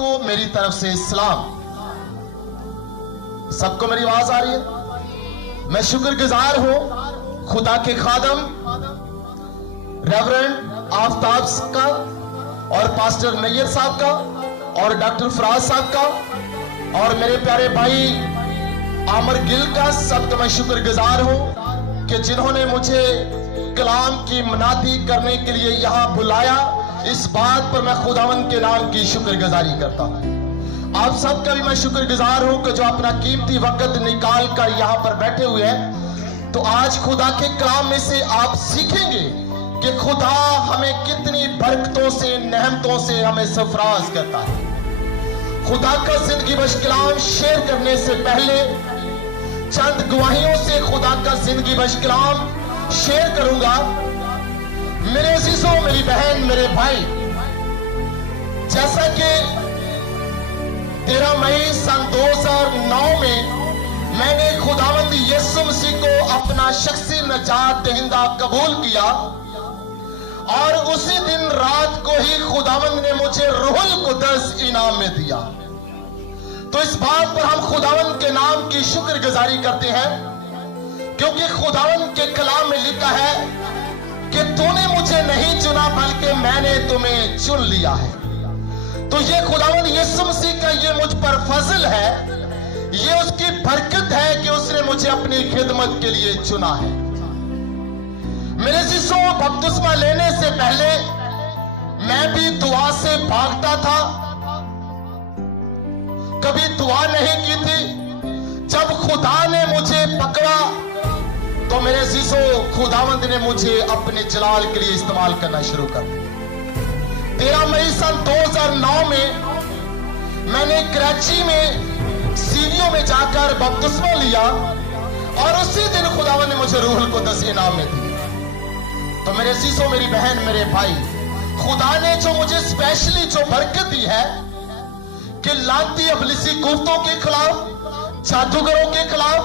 सबको मेरी तरफ से सलाम। सबको मेरी आवाज आ रही है? मैं शुक्रगुजार हूं खुदा के खादम रेवरेंड आफ्ताब का और पास्टर नैयर साहब का और डॉक्टर फराज साहब का और मेरे प्यारे भाई आमर गिल का। सबका मैं शुक्रगुजार हूं कि जिन्होंने मुझे कलाम की मनाती करने के लिए यहां बुलाया। इस बात पर मैं खुदावंद के नाम की शुक्रगुजारी करता हूं। आप सबका भी मैं शुक्रगुजार हूं कि जो अपना कीमती वक्त निकाल कर यहां पर बैठे हुए हैं। तो आज खुदा के कलाम में से आप सीखेंगे कि खुदा हमें कितनी बरकतों से नेमतों से हमें सरफराज करता है। खुदा का जिंदगी बख्श कलाम शेयर करने से पहले चंद गवाहियों से खुदा का जिंदगी बख्श कलाम शेयर करूंगा। मेरे अजीजों, मेरी बहन, मेरे भाई, जैसा कि 13 मई सन 2009 में मैंने खुदावंद यीशु मसीह को अपना शख्सी नजात दहिंदा कबूल किया और उसी दिन रात को ही खुदावंद ने मुझे रूहुल कुद्दस इनाम में दिया। तो इस बात पर हम खुदावंद के नाम की शुक्रगुजारी करते हैं क्योंकि खुदावंद के कलाम में लिखा है कि तूने मुझे नहीं चुना बल्कि मैंने तुम्हें चुन लिया है। तो ये खुदावंद यीशु मसीह का ये मुझ पर फजल है, ये उसकी बरकत है कि उसने मुझे अपनी खिदमत के लिए चुना है। मेरे शिष्यों, बपतिस्मा लेने से पहले मैं भी दुआ से भागता था, कभी दुआ नहीं की थी। जब खुदा ने मुझे पकड़ा तो मेरे शिष्यों खुदावंद ने मुझे अपने जलाल के लिए इस्तेमाल करना शुरू कर दिया। 13 मई सन 2009 में मैंने कराची में सीढ़ियों में जाकर बपतिस्मा लिया और उसी दिन खुदावंद ने मुझे रूहुल कुद्दस इनाम में दिया। तो मेरे सीसो, मेरी बहन, मेरे भाई, खुदा ने जो मुझे स्पेशली जो बरकत दी है कि लाती अबलिसी कुफ्तों के खिलाफ, जादूगरों के खिलाफ,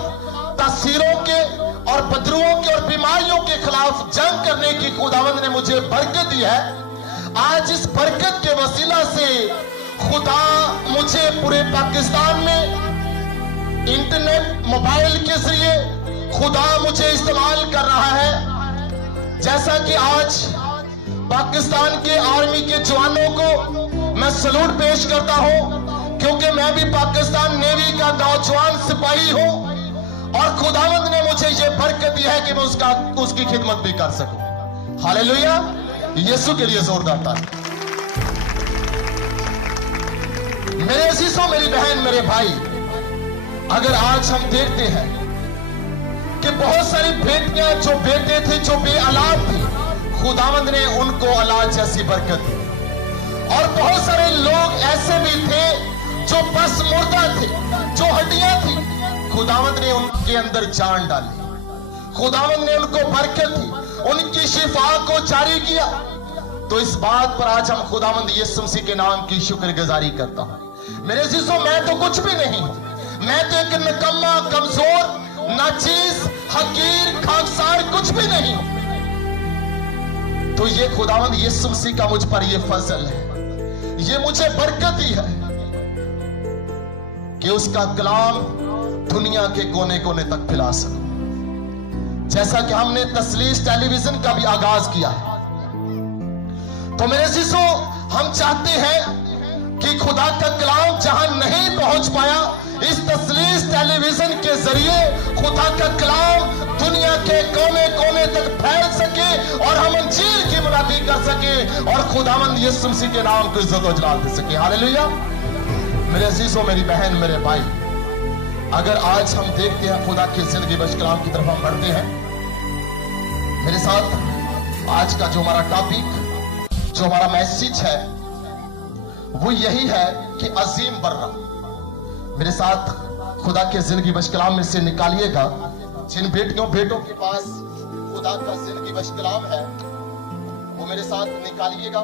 तासीरों के और बदरुओं के और बीमारियों के खिलाफ जंग करने की खुदावंद ने मुझे बरकत दी है। आज इस बरकत के वसीला से खुदा मुझे पूरे पाकिस्तान में इंटरनेट मोबाइल के जरिए खुदा मुझे इस्तेमाल कर रहा है। जैसा कि आज पाकिस्तान के आर्मी के जवानों को मैं सलूट पेश करता हूं क्योंकि मैं भी पाकिस्तान नेवी का नौजवान सिपाही हूं और खुदावंद ने मुझे ये बरकत दी है कि मैं उसकी खिदमत भी कर सकूं। हालेलुया, यीशु के लिए जोरदार ताली। मेरे अजीजों, मेरी बहन, मेरे भाई, अगर आज हम देखते हैं कि बहुत सारी बेटियां जो बेटे थे जो बे औलाद थे, खुदावंद ने उनको औलाद जैसी बरकत दी। और बहुत सारे लोग ऐसे भी थे जो बस मुर्दा थे, जो हड्डियां थी, खुदावंद ने उनके अंदर जान डाली। खुदावंद ने उनको बरकत दी, उनकी शिफा को जारी किया। तो इस बात पर आज हम खुदावंद यीशु मसीह के नाम की शुक्रगुजारी करता हूं। मेरे अजीजों, मैं तो कुछ भी नहीं हूं, मैं तो एक निकम्मा, कमजोर, नाचीज, हकीर, खाकसार कुछ भी नहीं हूं। तो ये खुदावंद यीशु मसीह का मुझ पर ये फजल है, ये मुझे बरकत दी है कि उसका कलाम दुनिया के कोने कोने तक फैला सकूं। जैसा कि हमने तसलीस टेलीविजन का भी आगाज किया है। तो मेरे शिष्यों, हम चाहते हैं कि खुदा का कलाम जहां नहीं पहुंच पाया, इस तसलीस टेलीविजन के जरिए खुदा का कलाम दुनिया के कोने कोने तक फैल सके और हम इंजील की मुनादी कर सके और खुदावंद यीशु मसीह के नाम को इज्जत और जलाल दे सके। हालेलुया। मेरे अजीजों, मेरी बहन, मेरे भाई, अगर आज हम देखते हैं खुदा के जिंदगी बख्श कलाम की तरफ हम बढ़ते हैं, मेरे साथ आज का जो हमारा टॉपिक, जो हमारा मैसेज है, वो यही है कि अजीम बर्रा। मेरे साथ खुदा के जिंदगी बख्श कलाम में से निकालिएगा। जिन बेटियों बेटों के पास खुदा का जिंदगी बख्श कलाम है वो मेरे साथ निकालिएगा।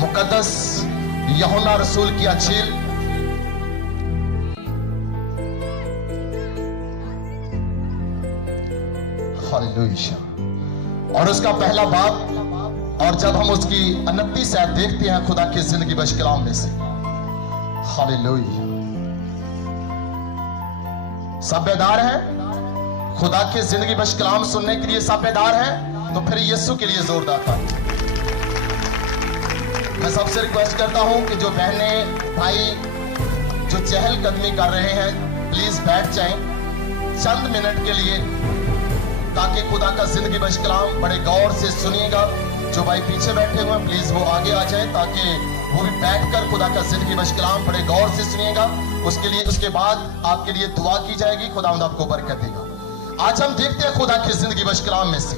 मुकद्दस यूहन्ना रसूल की अंजील हालेलुया और उसका पहला बाब और जब हम उसकी 29 आयत देखते हैं खुदा की जिंदगी बख्श कलाम में से, हालेलुया, सब बेदार है खुदा की जिंदगी बख्श कलाम सुनने के लिए? सब बेदार है? तो फिर यीशु के लिए जोरदार था। मैं सबसे रिक्वेस्ट करता हूं कि जो बहनें भाई जो चहलकदमी कर रहे हैं, प्लीज बैठ जाएं चंद मिनट के लिए, ताकि खुदा का जिंदगी बख्श कलाम बड़े गौर से सुनिएगा। जो भाई पीछे बैठे हुए हैं प्लीज वो आगे आ जाएं, ताकि वो भी बैठकर खुदा का जिंदगी बख्श कलाम बड़े गौर से सुनिएगा। उसके बाद आपके लिए दुआ की जाएगी, खुदावंद आपको बरकत देगा। आज हम देखते हैं खुदा की जिंदगी बख्श कलाम में से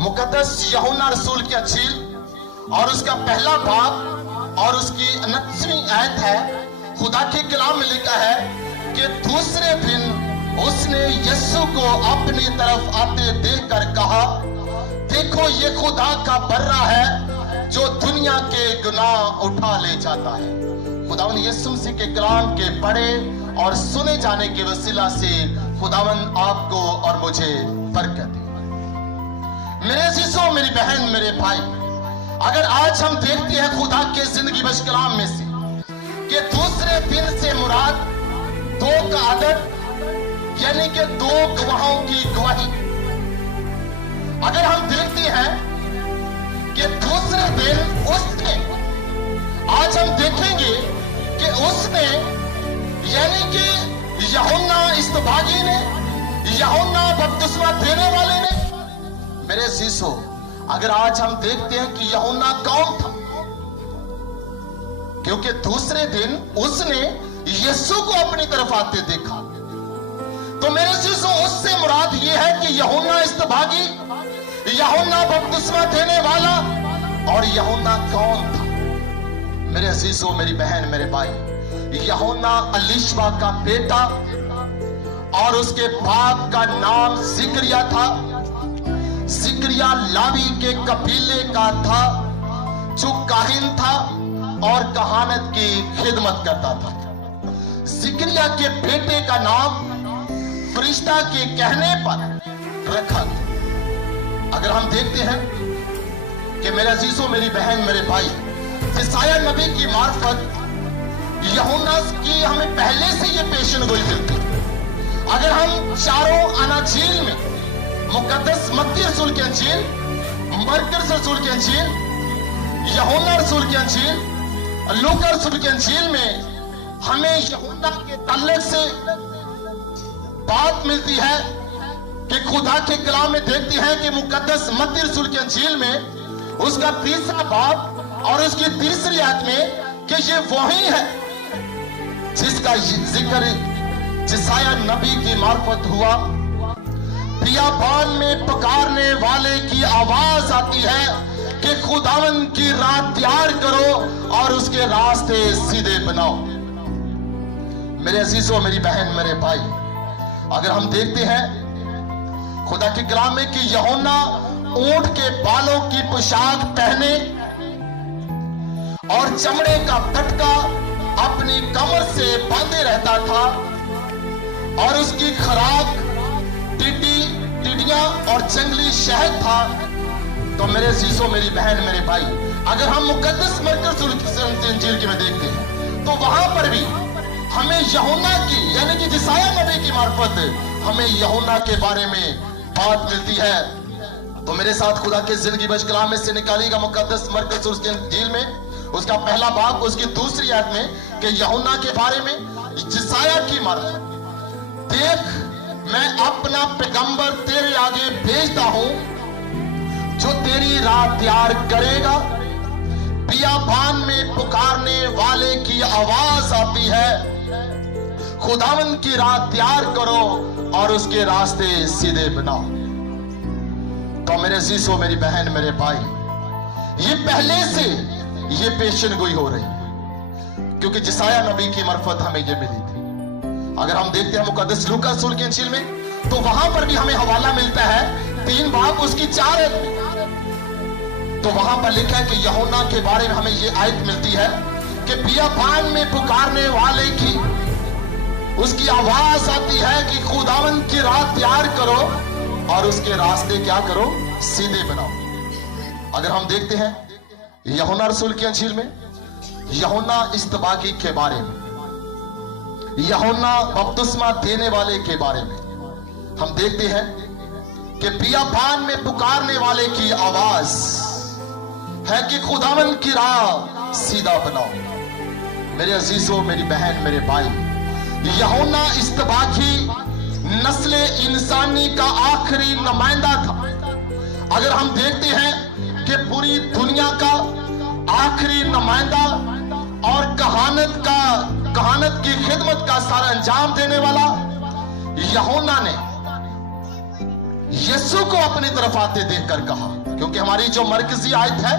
मुकद्दस यूहन्ना रसूल की अंजील और उसका पहला बाब और उसकी 29वीं आयत है। खुदा के कलाम में लिखा है कि दूसरे दिन उसने यीशु को अपनी तरफ आते देखकर कहा, देखो ये खुदा का बर्रा है जो दुनिया के गुनाह उठा ले जाता है। खुदावन यीशु मसीह के कलाम के पढ़े और सुने जाने के वसीला से खुदावन आपको और मुझे बरकत दे। मेरे अजीजों, मेरी बहन, मेरे भाई, अगर आज हम देखते हैं खुदा के जिंदगी बख्श कलाम में से कि दूसरे दिन से मुराद दो का अदद, यानी कि दो गवाहों की गवाही। अगर हम देखते हैं कि दूसरे दिन उसने, आज हम देखेंगे कि उसने, यानी कि यूहन्ना इस्तबागी ने, यूहन्ना बपतिस्मा देने वाले ने। मेरे अजीजों, अगर आज हम देखते हैं कि यूहन्ना कौन था, क्योंकि दूसरे दिन उसने यीशु को अपनी तरफ आते देखा, तो मेरे अजीजों उससे मुराद यह है कि यूहन्ना इस्तबागी, यूहन्ना बपतिस्मा देने वाला, और यूहन्ना कौन था? मेरे अजीजों, मेरी बहन, मेरे भाई, यूहन्ना अलीशबा का बेटा और उसके बाप का नाम जिक्रिया था। जिक्रिया लावी के कबीले का था जो काहिन था और कहानत की खिदमत करता था। जिक्रिया के बेटे का नाम फरिश्ता के कहने पर रखा गया। अगर हम देखते हैं कि मेरे अजीजों, मेरी बहन, मेरे भाई, यशायाह नबी की मार्फत यूहन्ना की हमें पहले से ये पेशन गोई मिलती। अगर हम चारों अनाजील में, मुकद्दस मत्ती रसूल की अंजील, मरकस रसूल की अंजील, यूहन्ना रसूल की अंजील, लूका रसूल की अंजील में हमें यूहन्ना के ताल्लुक से बात मिलती है कि खुदा के कलाम में देखते हैं कि मुकद्दस मत्ती रसूल की अंजील में उसका 3रा बाब और उसकी 3री आयत में कि ये वही है जिसका जिक्र यशायाह नबी की मार्फत हुआ। बियाबान में पुकारने वाले की आवाज आती है कि खुदावन की राह तैयार करो और उसके रास्ते सीधे बनाओ। मेरे अजीजों, मेरी बहन, मेरे भाई, अगर हम देखते हैं खुदा के कलाम में कि यूहन्ना ऊंट के बालों की पोशाक पहने और चमड़े का पटका अपनी कमर से बांधे रहता था और उसकी खुराक टिड्डियां और जंगली शहद था। तो मेरे अजीजों, मेरी बहन, मेरे भाई, अगर हम मुकद्दस मरकस इंजील में देखते हैं तो वहां पर भी हमें यूहन्ना की, यानी कि यशायाह नबी की मार्फत हमें यूहन्ना के बारे में बात मिलती है। तो मेरे साथ खुदा के जिंदगी बख्श कलाम में से निकालिएगा मुकद्दस मरकस इंजील में उसका पहला बाब, उसकी 2री आयत में कि यूहन्ना के बारे में यशायाह की मार्फत, देख मैं अपना पैगंबर तेरे आगे भेजता हूं जो तेरी राह तैयार करेगा। बियाबान में पुकारने वाले की आवाज आती है, खुदावन की राह तैयार करो और उसके रास्ते सीधे बनाओ। तो मेरे अजीजों, मेरी बहन, मेरे भाई, ये पहले से ये पेशन गोई हो रही क्योंकि यशायाह नबी की मार्फत हमें ये मिली थी। अगर हम देखते हैं मुकद्दस लूका रसूल की अंजील में तो वहां पर भी हमें हवाला मिलता है 3 बाब उसकी 4 आयत में। तो वहां पर लिखा है कि यूहन्ना के बारे में हमें ये आयत मिलती है कि बियाबान में पुकारने वाले की उसकी आवाज आती है कि खुदावन की राह तैयार करो और उसके रास्ते क्या करो, सीधे बनाओ। अगर हम देखते हैं यूहन्ना रसूल की अंजील में, यूहन्ना इस्तबागी के बारे में, यूहन्ना बपतिस्मा देने वाले के बारे में हम देखते हैं कि बियाबान में पुकारने वाले की आवाज है कि खुदावंद की राह सीधा बनाओ। मेरे अजीजों, मेरी बहन, मेरे भाई, यूहन्ना इस्तबागी नस्ल इंसानी का आखिरी नुमाइंदा था। अगर हम देखते हैं कि पूरी दुनिया का आखिरी नुमाइंदा और कहानत की खिदमत का सारा अंजाम देने वाला यूहन्ना ने यीशु को अपनी तरफ आते देखकर कहा, क्योंकि हमारी जो मरकजी आयत है,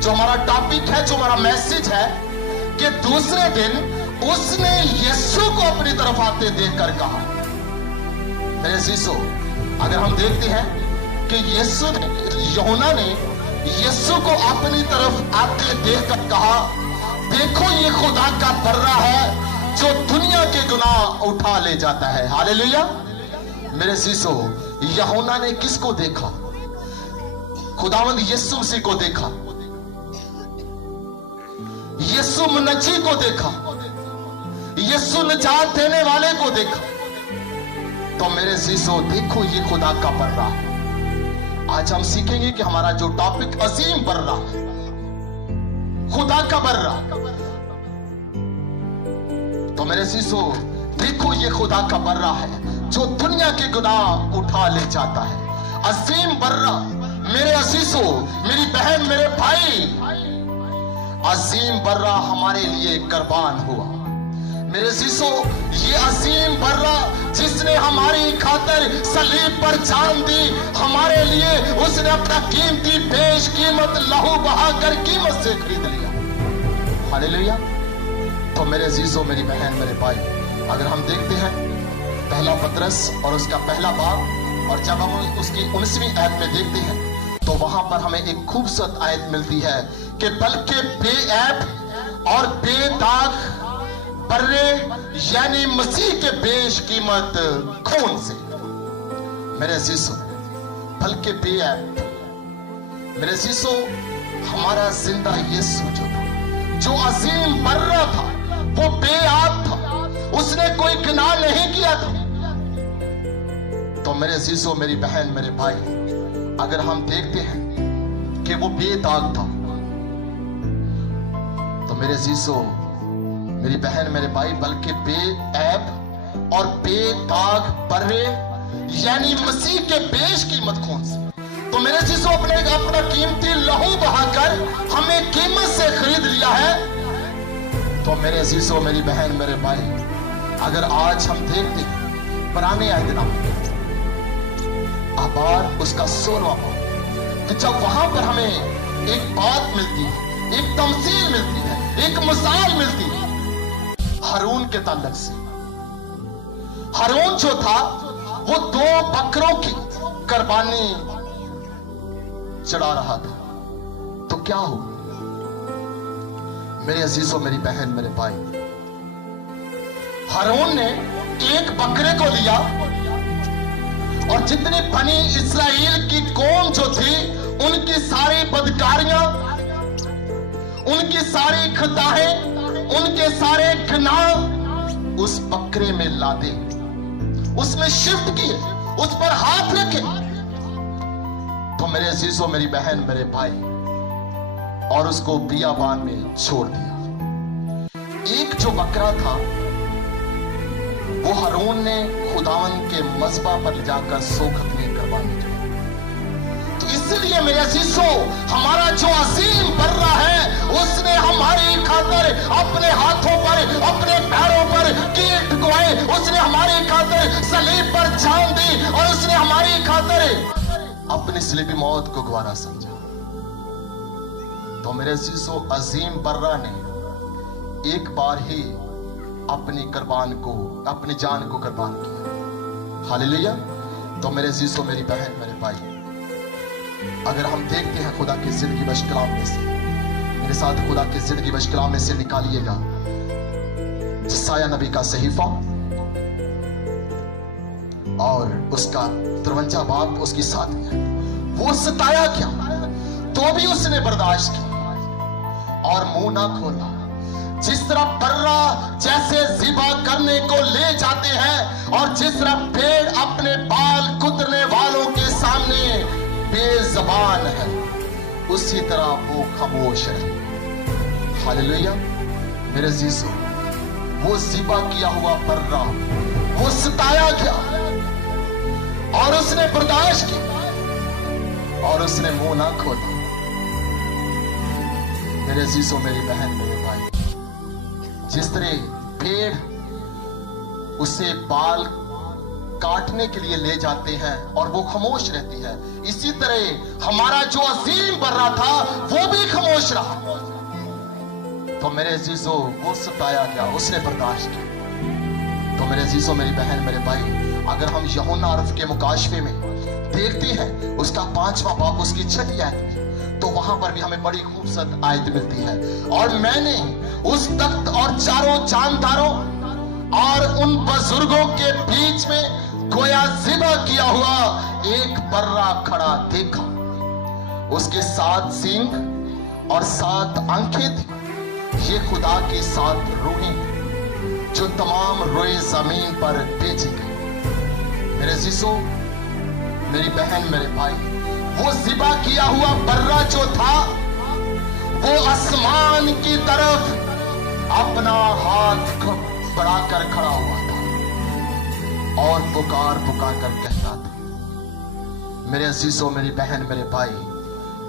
जो हमारा टॉपिक है, जो हमारा मैसेज है कि दूसरे दिन उसने यीशु को अपनी तरफ आते देखकर कहा। मेरे अजीजों, अगर हम देखते हैं कि यूहन्ना ने यीशु को अपनी तरफ आते देखकर कहा, देखो ये खुदा का बर्रा है जो दुनिया के गुनाह उठा ले जाता है। हालेलुया। मेरे अजीजों, यूहन्ना ने किसको देखा? खुदावंद यीशु मसीह को देखा, यीशु मुनज्जी को देखा, यीशु निजात देने वाले को देखा। तो मेरे अजीजों, देखो ये खुदा का बर्रा है। आज हम सीखेंगे कि हमारा जो टॉपिक अजीम बर्रा है, खुदा का बर्रा। तो मेरे अजीजों, देखो ये खुदा का बर्रा है जो दुनिया के गुनाह उठा ले जाता है। अजीम बर्रा। मेरे अजीजों, मेरी बहन, मेरे भाई, अजीम बर्रा हमारे लिए कुर्बान हुआ। मेरे अजीजों, ये अजीम बर्रा जिसने हमारी खातिर सलीब पर जान दी, हमारे लिए उसने अपना कीमती बेशकीमत लहू बहाकर कीमत से खरीद लिया। हालेलुया। तो मेरे अजीजों, मेरी बहन, मेरे भाई, अगर हम देखते हैं पहला पतरस और उसका पहला बाब, और जब हम उसकी 19वीं आयत में देखते हैं तो वहां पर हमें एक खूबसूरत आयत मिलती है कि बल्कि बेऐब और बेदाग बर्रे यानी मसीह के बेशकीमत खून से। मेरे अजीजों, बल्कि बेऐब, मेरे अजीजों, हमारा जिंदा यीशु जो अजीम बर्रा था, वो बेऐब था, उसने कोई गुनाह नहीं किया था। तो मेरे अजीजों, मेरी बहन, मेरे भाई, अगर हम देखते हैं कि वो बेदाग था, तो मेरे अजीजों, मेरी बहन, मेरे भाई, बल्कि बेऐब और बेदाग बर्रे यानी मसीह के बेशकीमत खून से। तो मेरे अजीजों, अपना कीमती लहू बहाकर हमें कीमत से खरीद लिया है। तो मेरे अजीजों, मेरी बहन, मेरे भाई, अगर आज हम देखते हैं पुराने अहदनामे आबार उसका 16वां बाब, तो जब वहां पर हमें एक बात मिलती है, एक तमसील मिलती है, एक मिसाल मिलती है हारून के ताल्लुक से। हारून जो था वो 2 बकरों की कुर्बानी चढ़ा रहा था। तो क्या हो मेरे अजीजों, मेरी बहन, मेरे भाई, हारून ने एक बकरे को लिया और जितने बनी इस्राएल की कौम जो थी, उनकी सारी बदकारियां, उनकी सारी खताएं, उनके सारे गुनाह उस बकरे में लादे, उसमें शिफ्ट किए, उस पर हाथ रखे। तो मेरे अजीजों, मेरी बहन, मेरे भाई, और उसको बियाबान में छोड़ दिया। एक जो बकरा था वो हारून ने खुदावन के मज़बा पर ले जाकर सोखत में कुर्बानी की। तो इसलिए मेरे अजीजों, हमारा जो अजीम बर्रा है, उसने हमारी खातिर अपने हाथों पर, अपने पैरों पर कील ठुकवाए, उसने हमारी खातिर सलीब पर जान दी और उसने हमारी खातिर अपनी सलीबी मौत को गवारा समझा। तो मेरे अजीजों, अजीम बर्रा ने एक बार ही अपनी जान को कुर्बान किया। हालेलुया। तो मेरे अजीजों, मेरी बहन, मेरे भाई, अगर हम देखते हैं खुदा की जिंदगी बश कलाम में से, मेरे साथ खुदा की जिंदगी बश कलाम में से निकालिएगा यशायाह नबी का सहीफा और उसका 53वां बाब, उसकी 7वीं। वो सताया क्या तो भी उसने बर्दाश्त की और मुंह ना खोला। जिस तरह बर्रा जैसे ज़िबा करने को ले जाते हैं और जिस तरह भेड़ अपने बाल कुतरने वालों के सामने बेज़बान है, उसी तरह वो खामोश है। हालेलुया। मेरे अजीजों, वो ज़िबा किया हुआ बर्रा, वो सताया गया और उसने बर्दाश्त की और उसने मुंह ना खोला। मेरे अजीजों, मेरी बहन, मेरे भाई, जिस तरह भेड़ उसे बाल काटने के लिए ले जाते हैं और वो खामोश रहती है, इसी तरह हमारा जो अजीम बर्रा था वो भी खामोश रहा। तो मेरे अजीजों, वो सताया गया, उसने बर्दाश्त किया। तो मेरे अजीजों, मेरी बहन, मेरे भाई, अगर हम यूहन्ना अरफ के मुकाशफे में देखते हैं उसका 5वां बाब उसकी 6वीं आयत, तो वहां पर भी हमें बड़ी खूबसूरत आयत मिलती है। और मैंने उस तख्त और चारों जानदारों और उन बुजुर्गों के बीच में गोया ज़िबा किया हुआ एक बर्रा खड़ा देखा। उसके 7 सींग और 7 आंखें थी। ये खुदा की 7 रूहें जो तमाम रोए जमीन पर भेजी गई। मेरे अजीजों, मेरी बहन, मेरे भाई, वो ज़िबा किया हुआ बर्रा जो था वो आसमान की तरफ अपना हाथ बढ़ाकर खड़ा हुआ था और पुकार पुकार कर कहता था। मेरे अजीजों, मेरी बहन, मेरे भाई,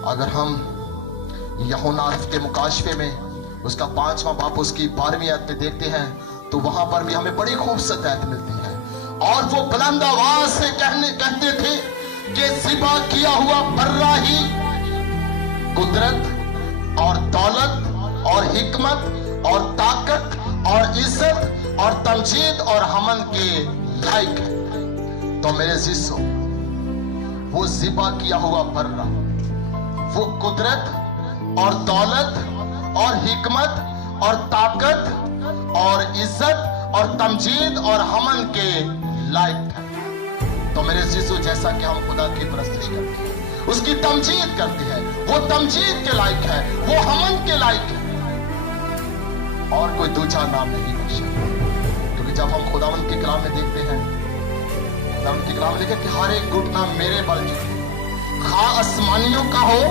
अगर हम यूहन्ना अरफ के मुकाशफे में उसका 5वां बाब उसकी 12वीं आयत में देखते हैं, तो वहां पर भी हमें बड़ी खूबसूरत आयत मिलती है। और वो बुलंद आवाज से कहते थे कि ज़िबा किया हुआ बर्रा ही कुदरत और दौलत और हिकमत और ताकत और इज्जत और तमजीद और हमन के लायक है। तो मेरे अजीजों, वो ज़िबा किया हुआ बर्रा, वो कुदरत और दौलत और हिकमत और ताकत और इज्जत और तमजीद और हमन के लायक है। तो मेरे अजीजों, जैसा कि हम खुदा की परस्ती करते हैं, उसकी तमजीद करते हैं, वो तमजीद के लायक है, वो हमन के लायक है, और कोई दूसरा नाम नहीं बख्शा। क्योंकि जब हम खुदावंद के कलाम में देखते हैं, खुदावंद के कलाम में लिखा कि हर एक घुटना मेरे बल झुके, खा आसमानियों का हो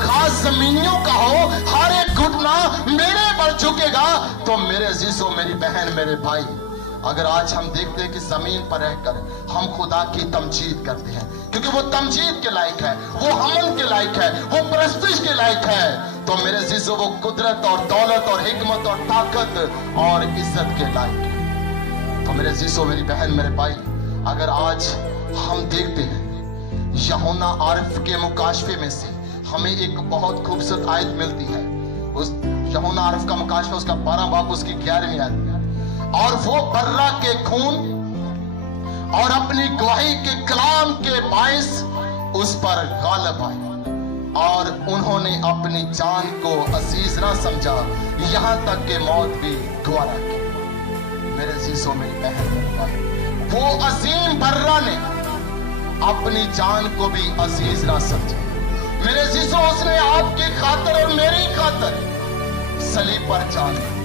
खा जमीनियों का हो, हर एक घुटना मेरे बल झुकेगा। तो मेरे अजीजों, मेरी बहन, मेरे भाई, अगर आज हम देखते हैं कि जमीन पर रहकर हम खुदा की तमजीद करते हैं, क्योंकि वो तमजीद के लायक है, वो हमन के लायक है, वो परस्तिश के लायक है, तो मेरे अजीजों, वो कुदरत और दौलत और हिकमत और ताकत और इज्जत के लायक है। तो मेरे अजीजों, मेरी बहन, मेरे भाई, अगर आज हम देखते हैं यूहन्ना अरफ के मुकाशफे में से हमें एक बहुत खूबसूरत आयत मिलती है। उस यूहन्ना अरफ का मुकाशफा उसका 12 बाब उसकी 11वीं आयत, और वो बर्रा के खून और अपनी गवाही के कलाम के बाइस उस पर गालिब आए और उन्होंने अपनी जान को अजीज ना समझा, यहां तक कि मौत भी गवारा की। मेरे अजीजों, मेरी बहन, मेरे भाई, वो अजीम बर्रा ने अपनी जान को भी अजीज ना समझा। मेरे अजीजों, उसने आपकी खातिर और मेरी खातिर सलीब पर जान दी।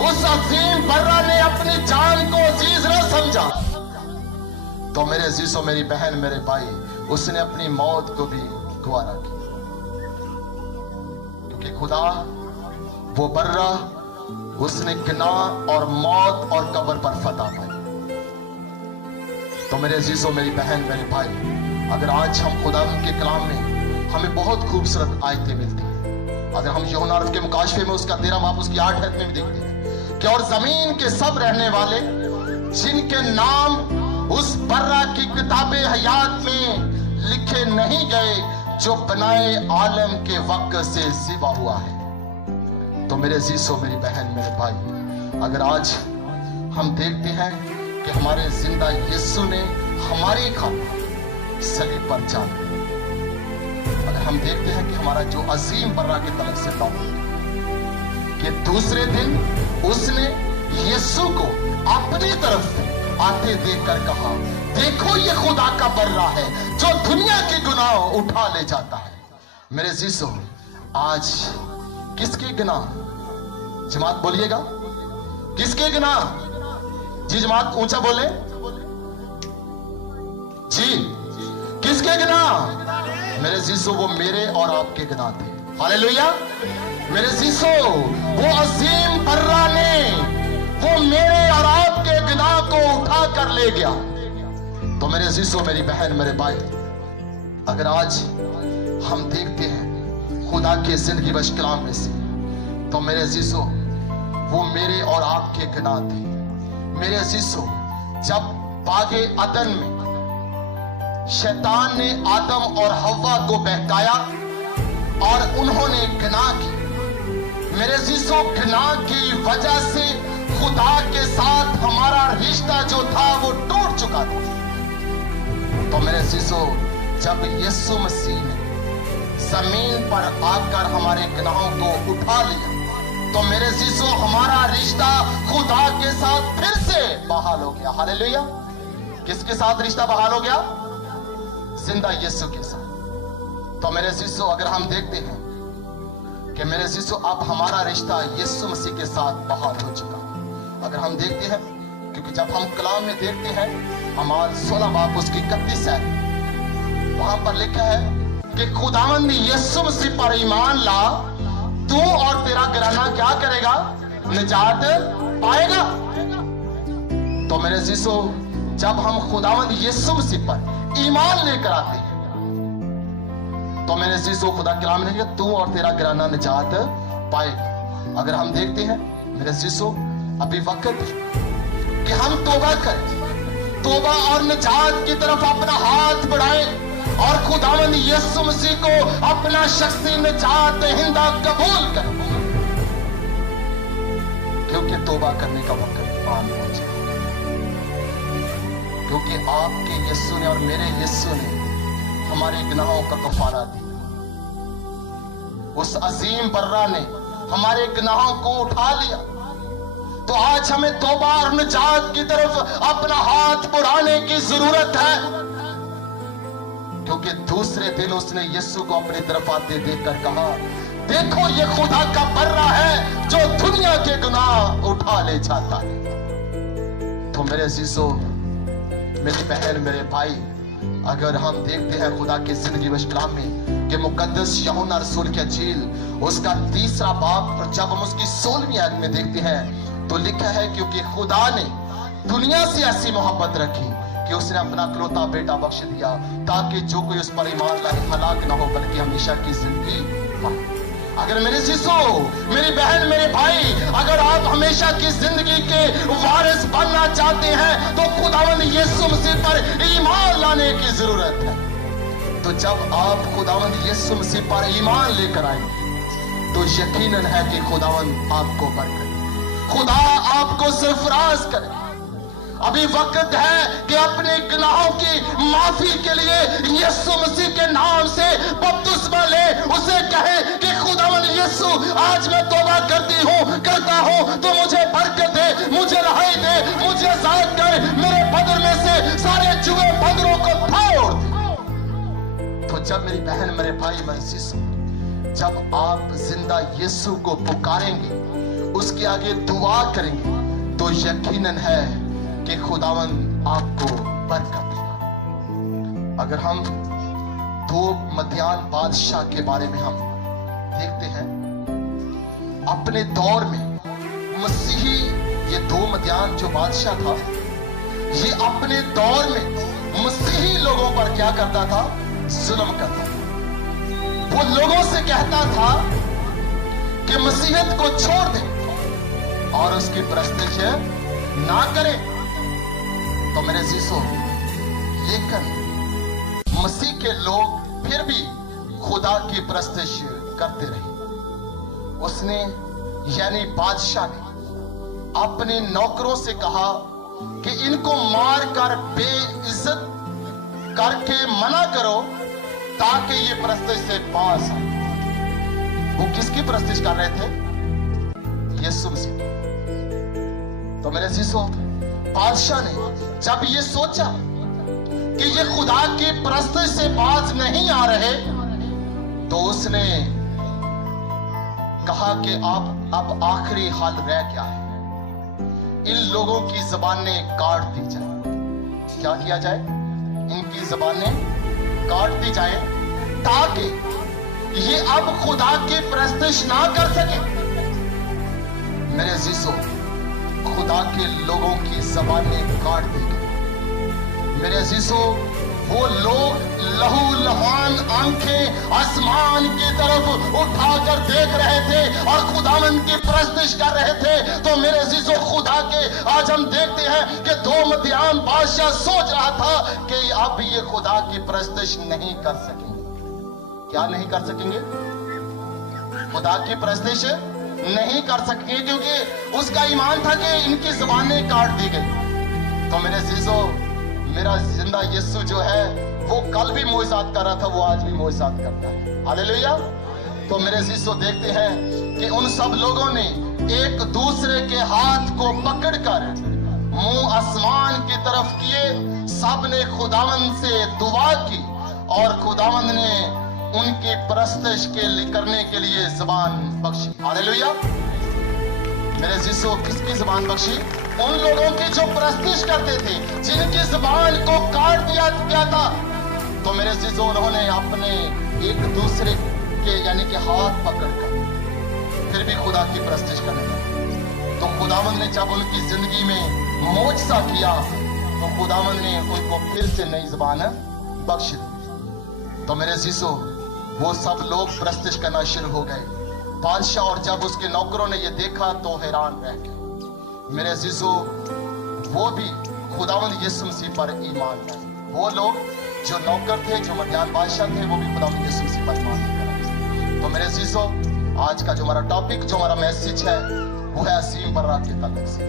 उस अजीम बर्रा ने अपनी जान को अजीज ना समझा। तो मेरे अजीजों, मेरी बहन, मेरे भाई, उसने अपनी मौत को भी गवारा की, क्योंकि खुदा वो बर्रा, उसने गुनाह और मौत और कब्र पर फतह पाई। तो मेरे अजीजों, मेरी बहन, मेरे भाई, अगर आज हम खुदा के कलाम में हमें बहुत खूबसूरत आयतें मिलती हैं। अगर हम यूहन्ना अरफ के मुकाशफे में उसका 13 बाब उसकी 8 आयत में भी देखते हैं कि और जमीन के सब रहने वाले जिनके नाम उस बर्रा की किताबे हयात में लिखे नहीं गए जो बनाए आलम के वक्त से ज़िबा हुआ है। तो मेरे अजीजों, मेरी बहन, मेरे भाई, अगर आज हम देखते हैं कि हमारे जिंदा यीशु ने हमारी खातिर सलीब पर जान दी, अगर हम देखते हैं कि हमारा जो अजीम बर्रा की तरफ से ताल्लुक कि दूसरे दिन उसने यीशु को अपनी तरफ से आते देखकर कहा, देखो ये खुदा का बर्रा है जो दुनिया के गुनाह उठा ले जाता है। मेरे जीसो, आज किसके गुनाह, जमात बोलिएगा, किसके गुनाह? जी जमात ऊंचा बोले जी, किसके गुनाह? मेरे जीसो, वो मेरे और आपके गुनाह थे। हालेलुया। मेरे जीसो, वो अजीम बर्रा ने वो मेरे और आपके गुनाह को उठा कर ले गया। तो मेरे जीसो, मेरी बहन, मेरे भाई, अगर आज हम देखते हैं खुदा के जिंदगी बख्श कलाम में से, तो मेरे जीसो, वो मेरे और आपके गुनाह थे। मेरे अजीजों, जब बागे अदन में शैतान ने आदम और हव्वा को बहकाया और उन्होंने गुनाह की, मेरे अजीजों, गुनाह की वजह से खुदा के साथ हमारा रिश्ता जो था वो टूट चुका था। तो मेरे अजीजों, जब यीशु मसीह ने जमीन पर आकर हमारे गुनाहों को उठा लिया, तो मेरे अजीजों, हमारा रिश्ता खुदा के साथ फिर से बहाल हो गया। हालेलुया। किसके साथ रिश्ता बहाल हो गया? जिंदा यीशु के साथ। तो मेरे अजीजों, अगर हम देखते हैं कि मेरे अजीजों, अब हमारा रिश्ता यीशु मसीह के साथ बहाल हो चुका है। अगर हम देखते हैं, क्योंकि जब हम कलाम में देखते हैं अमाल 16 बाब उसकी 31 है, वहां पर लिखा है कि खुदावंद ने यीशु मसीह पर ईमान ला, तू और तेरा घराना क्या करेगा? निजात पाएगा। तो मेरे अजीजों, जब हम खुदावंद यीशु मसीह पर ईमान लेकर आते हैं, तो मेरे अजीजों, खुदा कलाम ने कहा, तू और तेरा घराना निजात पाएगा। अगर हम देखते हैं मेरे अजीजों, अभी वक्त है कि हम तौबा करें, तौबा और निजात की तरफ अपना हाथ बढ़ाएं और खुदावंद यीशु मसीह को अपना शख्सी निजात दहिंदा कबूल करें, क्योंकि तौबा करने का वक्त आन पहुंचा। क्योंकि आपके यीशु ने और मेरे यीशु ने हमारे गुनाहों का कफारा दिया। उस अजीम बर्रा ने हमारे गुनाहों को उठा लिया। तो आज हमें तौबा और निजात की तरफ अपना हाथ बढ़ाने की जरूरत है, क्योंकि दूसरे दिन उसने यीशु को अपनी तरफ आते देखकर कहा, देखो ये खुदा का बर्रा है जो दुनिया के गुनाह उठा ले जाता है। तो मेरे अजीजों, मेरी बहन, मेरे भाई, अगर हम देखते हैं खुदा की जिंदगी बख्श कलाम में कि मुकद्दस यूहन्ना रसूल की अंजील उसका 3 बाब, जब हम उसकी 16वीं आयत में देखते हैं, तो लिखा है, क्योंकि खुदा ने दुनिया से ऐसी मोहब्बत रखी कि उसने अपना इकलौता बेटा बख्श दिया, ताकि जो कोई उस पर ईमान लाए हलाक ना हो बल्कि हमेशा की जिंदगी पाए। अगर मेरे जीसो, मेरी बहन, मेरे भाई, अगर आप हमेशा की जिंदगी के वारिस बनना चाहते हैं, तो खुदावंद यीशु मसीह पर ईमान लाने की जरूरत है। तो जब आप खुदावंद यीशु मसीह पर ईमान लेकर आएंगे, तो यकीनन है कि खुदावंद आपको बरकत, खुदा आपको सरफराज करे। अभी वक्त है कि अपने गुनाहों की माफी के लिए यीशु मसीह के नाम से बपतिस्मा ले, उसे कहे कि खुदावंद यीशु, आज मैं तौबा करता हूँ, तो मुझे बरकत दे, मुझे रहाई दे, मुझे आजाद कर, मेरे बदन में से सारे जुए बंदरों को फाड़ दे। तो जब मेरी बहन, मेरे भाई, मेरे जीसू, जब आप जिंदा यीशु को पुकारेंगे, उसके आगे दुआ करेंगे, तो यकीनन है कि खुदावंद आपको बरकत देगा। अगर हम 2 मदियान बादशाह के बारे में हम देखते हैं, अपने दौर में मसीही, ये 2 मदियान जो बादशाह था, ये अपने दौर में मसीही लोगों पर क्या करता था? जुल्म करता था। वो लोगों से कहता था कि मसीहत को छोड़ दे और उसकी परस्तिश ना करें। तो मेरे जीसो, लेकिन मसीह के लोग फिर भी खुदा की परस्तिश करते रहे। उसने यानी बादशाह ने अपने नौकरों से कहा कि इनको मार कर बेइज्जत करके मना करो, ताकि ये परस्तिश से पास आए। वो किसकी परस्तिश कर रहे थे? यीशु मसीह। तो मेरे जीसो, बादशाह ने जब ये सोचा कि ये खुदा की परस्ती से बाज नहीं आ रहे, तो उसने कहा कि अब आखिरी हाल रह गया है, इन लोगों की ज़बानें काट दी जाए। क्या किया जाए? इनकी ज़बानें काट दी जाए ताकि ये अब खुदा की परस्तिश ना कर सके। मेरे अजीजों, खुदा के लोगों की ज़बानें काट दी गई। मेरे अजीजों, वो लोग लहू लहान आंखें आसमान की तरफ उठाकर देख रहे थे और खुदावंद की परस्तिश कर रहे थे। तो मेरे अजीजों, खुदा के आज हम देखते हैं कि दो मदियान बादशाह सोच रहा था कि अब ये खुदा की परस्तिश नहीं कर सकेंगे। क्या नहीं कर सकेंगे? खुदा की परस्तिश नहीं कर सकेंगे, क्योंकि उसका ईमान था कि इनकी ज़बानें काट दी गई। तो मेरे अजीजों, मेरा जिंदा यीशु जो है वो कल भी मोइज़ात कर रहा था, वो आज भी मोइज़ात करता है। हालेलुया। तो मेरे अजीजों, देखते हैं कि उन सब लोगों ने एक दूसरे के हाथ को पकड़कर मुंह आसमान की तरफ किए। सब ने खुदावंद से दुआ की और खुदावंद ने उनकी परस्तिश करने के लिए ज़बान बख्शी। हालेलुया। मेरे अजीजों, किसकी ज़बान बख्शी? उन लोगों की जो परस्तिश करते थे, जिनकी ज़बान को काट दिया गया था। तो मेरे अजीजों, उन्होंने अपने एक दूसरे के यानी कि हाथ पकड़कर फिर भी खुदा की परस्तिश करने लगे। तो खुदावंद ने जब उनकी जिंदगी में मोजज़ा किया, तो खुदावंद ने उनको फिर से नई ज़बान बख्श दी। तो मेरे अजीजों, वो सब लोग परस्तिश करना शुरू हो गए। बादशाह और जब उसके नौकरों ने ये देखा तो हैरान रह गए। मेरे अजीजों, वो भी खुदावंद यीशु मसीह पर ईमान लाए। वो लोग जो नौकर थे, जो मदियान बादशाह थे, वो भी खुदावंद यीशु मसीह पर ईमान लाए। तो मेरे अजीजों, आज का जो हमारा टॉपिक, जो हमारा मैसेज है, वो है असीम बर्रा के ताल्लुक से।